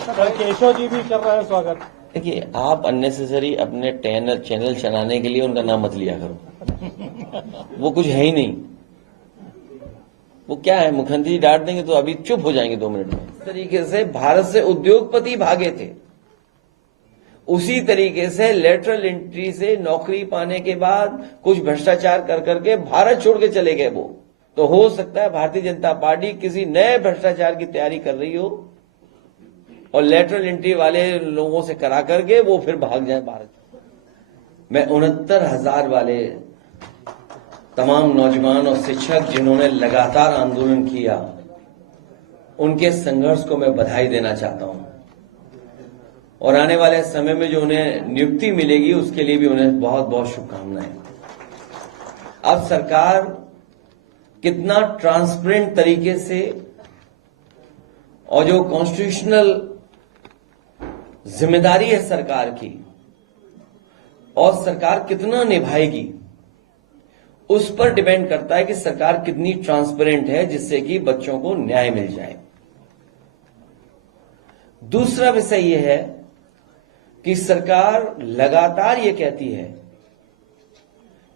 केशव जी भी कर रहे हैं स्वागत। देखिए, आप अननेसेसरी अपने चैनल चलाने के लिए उनका नाम मत लिया करो। वो कुछ है ही नहीं। वो क्या है, मुख्यमंत्री डांट देंगे तो अभी चुप हो जाएंगे 2 मिनट में। इस तरीके से भारत से उद्योगपति भागे थे, उसी तरीके से लेटरल एंट्री से नौकरी पाने के बाद कुछ भ्रष्टाचार कर करके भारत छोड़ के चले गए वो। तो हो सकता है भारतीय जनता पार्टी किसी नए भ्रष्टाचार की तैयारी कर रही हो और लेटरल एंट्री वाले लोगों से करा करके वो फिर भाग जाए भारत। मैं 69,000 वाले तमाम नौजवान और शिक्षक जिन्होंने लगातार आंदोलन किया, उनके संघर्ष को मैं बधाई देना चाहता हूं और आने वाले समय में जो उन्हें नियुक्ति मिलेगी उसके लिए भी उन्हें बहुत बहुत शुभकामनाएं। अब सरकार कितना ट्रांसपेरेंट तरीके से और जो कॉन्स्टिट्यूशनल जिम्मेदारी है सरकार की और सरकार कितना निभाएगी, उस पर डिपेंड करता है कि सरकार कितनी ट्रांसपेरेंट है जिससे कि बच्चों को न्याय मिल जाए। दूसरा विषय यह है कि सरकार लगातार ये कहती है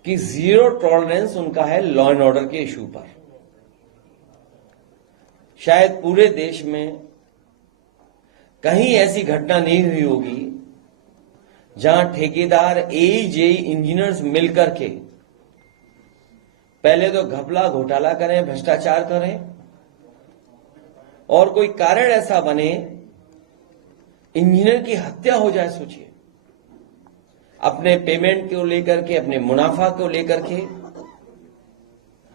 कि जीरो टॉलरेंस उनका है लॉ एंड ऑर्डर के इशू पर। शायद पूरे देश में कहीं ऐसी घटना नहीं हुई होगी जहां ठेकेदार, एजेई, इंजीनियर्स मिलकर के पहले तो घपला घोटाला करें, भ्रष्टाचार करें और कोई कारण ऐसा बने इंजीनियर की हत्या हो जाए। सोचिए, अपने पेमेंट को लेकर के, अपने मुनाफा को लेकर के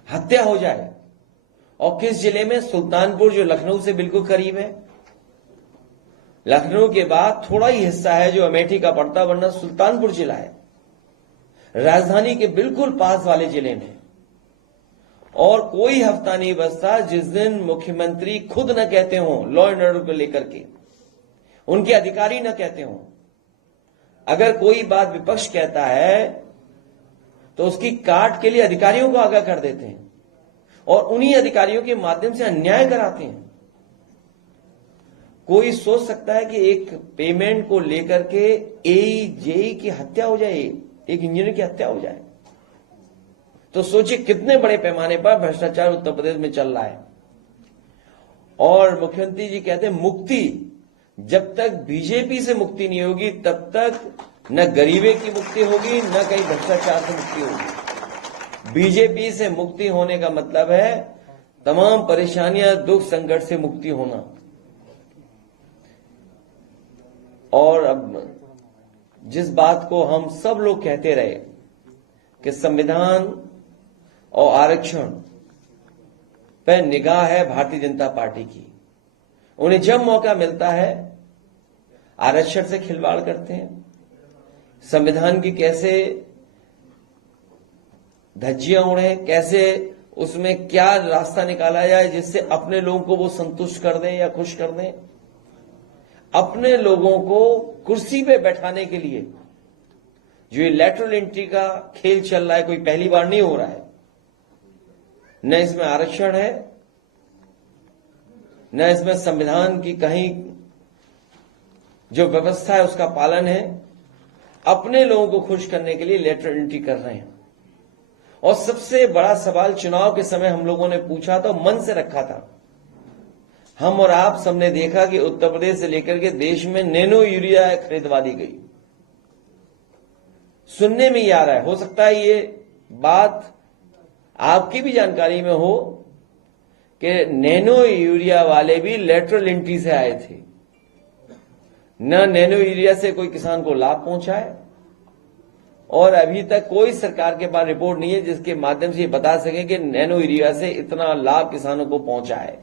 हत्या हो जाए। और किस जिले में? सुल्तानपुर, जो लखनऊ से बिल्कुल करीब है। लखनऊ के बाद थोड़ा ही हिस्सा है जो अमेठी का पड़ता, वरना सुल्तानपुर जिला है, राजधानी के बिल्कुल पास वाले जिले में। और कोई हफ्ता नहीं बचता जिस दिन मुख्यमंत्री खुद न कहते हो लॉ एंड ऑर्डर को लेकर के, उनके अधिकारी न कहते हो। अगर कोई बात विपक्ष कहता है तो उसकी काट के लिए अधिकारियों को आगाह कर देते हैं और उन्हीं अधिकारियों के माध्यम से अन्याय कराते हैं। कोई सोच सकता है कि एक पेमेंट को लेकर के एजेई की हत्या हो जाए, एक इंजीनियर की हत्या हो जाए? तो सोचिए कितने बड़े पैमाने पर भ्रष्टाचार उत्तर प्रदेश में चल रहा है। और मुख्यमंत्री जी कहते हैं मुक्ति, जब तक बीजेपी से मुक्ति नहीं होगी तब तक न गरीबी की मुक्ति होगी, न कहीं भ्रष्टाचार से मुक्ति होगी। बीजेपी से मुक्ति होने का मतलब है तमाम परेशानियां, दुख, संकट से मुक्ति होना। और अब जिस बात को हम सब लोग कहते रहे कि संविधान और आरक्षण पर निगाह है भारतीय जनता पार्टी की, उन्हें जब मौका मिलता है आरक्षण से खिलवाड़ करते हैं, संविधान की कैसे धज्जियां उड़े, कैसे उसमें क्या रास्ता निकाला जाए जिससे अपने लोगों को वो संतुष्ट कर दें या खुश कर दें। अपने लोगों को कुर्सी पे बैठाने के लिए जो ये लेटरल एंट्री का खेल चल रहा है, कोई पहली बार नहीं हो रहा है। न इसमें आरक्षण है, न इसमें संविधान की कहीं जो व्यवस्था है उसका पालन है। अपने लोगों को खुश करने के लिए लेटरल एंट्री कर रहे हैं। और सबसे बड़ा सवाल चुनाव के समय हम लोगों ने पूछा था, मन से रखा था। हम और आप सबने देखा कि उत्तर प्रदेश से लेकर के देश में नैनो यूरिया खरीदवा दी गई। सुनने में ही आ रहा है, हो सकता है ये बात आपकी भी जानकारी में हो कि नैनो यूरिया वाले भी लेटरल एंट्री से आए थे। न नैनो यूरिया से कोई किसान को लाभ पहुंचा है और अभी तक कोई सरकार के पास रिपोर्ट नहीं है जिसके माध्यम से ये बता सके कि नैनो यूरिया से इतना लाभ किसानों को पहुंचा है।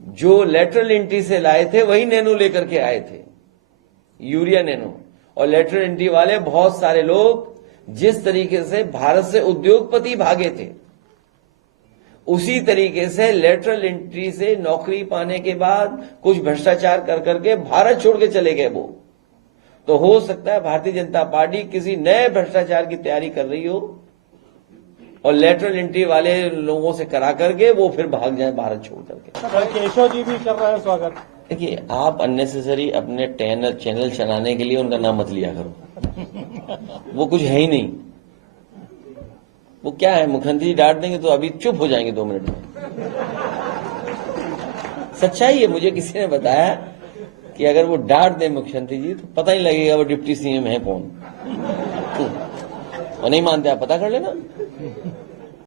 जो लेटरल एंट्री से लाए थे वही नैनो लेकर के आए थे, यूरिया नैनो। और लेटरल एंट्री वाले बहुत सारे लोग जिस तरीके से भारत से उद्योगपति भागे थे, उसी तरीके से लेटरल एंट्री से नौकरी पाने के बाद कुछ भ्रष्टाचार कर करके भारत छोड़ के चले गए वो। तो हो सकता है भारतीय जनता पार्टी किसी नए भ्रष्टाचार की तैयारी कर रही हो और लेटरल एंट्री वाले लोगों से करा करके वो फिर भाग जाए भारत छोड़ करके। केशव जी भी कर रहे हैं स्वागत। देखिए, आप अननेसेसरी अपने चैनल चलाने के लिए उनका नाम मत लिया करो। वो कुछ है ही नहीं। वो क्या है, मुख्यमंत्री जी डांट देंगे तो अभी चुप हो जाएंगे 2 मिनट में। सच्चाई है, मुझे किसी ने बताया कि अगर वो डांट दे मुख्यमंत्री जी तो पता ही लगेगा वो डिप्टी सीएम है कौन। और नहीं मानते आप, पता कर लेना।